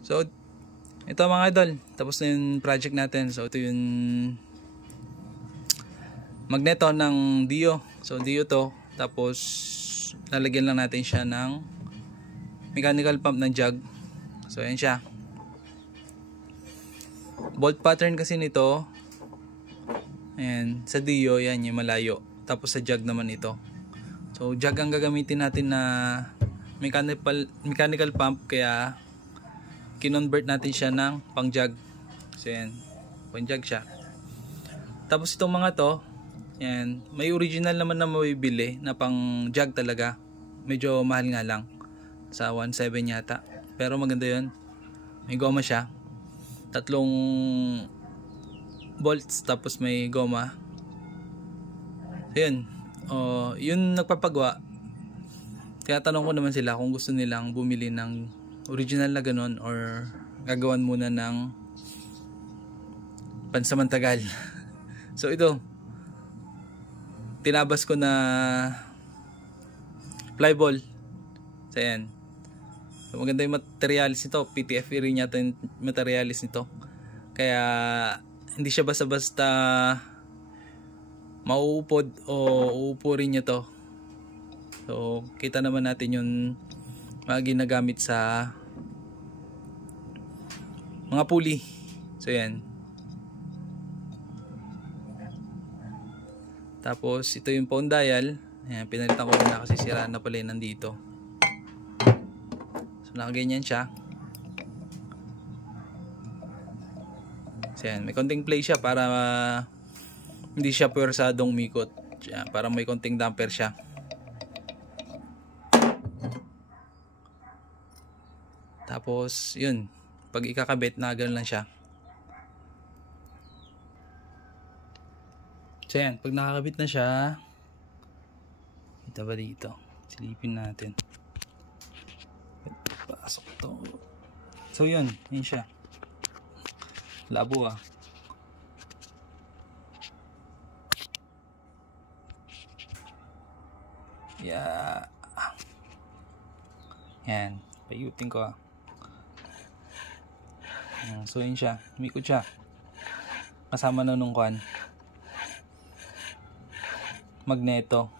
So ito mga idol, tapos na yung project natin. So ito yung magneto ng Dio. So Dio to, tapos lalagyan lang natin siya ng mechanical pump ng jug. So ayan siya. Bolt pattern kasi nito, ayan, sa Dio yan yung malayo, tapos sa jug naman ito. So jug ang gagamitin natin na mechanical pump, kaya kinonvert natin siya ng pang jug. So yan, pang jug siya. Tapos itong mga to, yan, may original naman na mabibili na pang jug talaga. Medyo mahal nga lang, sa 1.7 yata, pero maganda yun. May goma siya, 3 bolts, tapos may goma. So yun, yun nagpapagawa. Kaya tanong ko naman sila kung gusto nilang bumili ng original na ganun or gagawan muna ng pansamantagal. So ito, tinabas ko na flyball. So ayan, so maganda yung materialis nito, PTFE rin yata yung materialis nito, kaya hindi siya basta-basta mauupod o uupo rin niya to. So kita naman natin yung mga ginagamit sa mga pulley. So yan. Tapos ito yung pound dial. Ayan, pinalitan ko na kasi sira na pala yun nandito. So nakaganyan siya. So yan, may konting play siya para hindi siya pwersadong mikot. Yan, para may konting damper siya. Tapos yun, pag ikakabit na gano'n lang siya. So yan, pag nakakabit na siya, kita ba dito? Silipin natin. Pasok to. So yun, yun siya. Labo ah. Yeah. Yan, payutin ko ah. So yun siya, umikot siya. Kasama na nung kwan, magneto.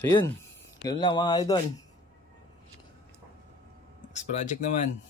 So yun, ganoon lang mga idol. Next project naman.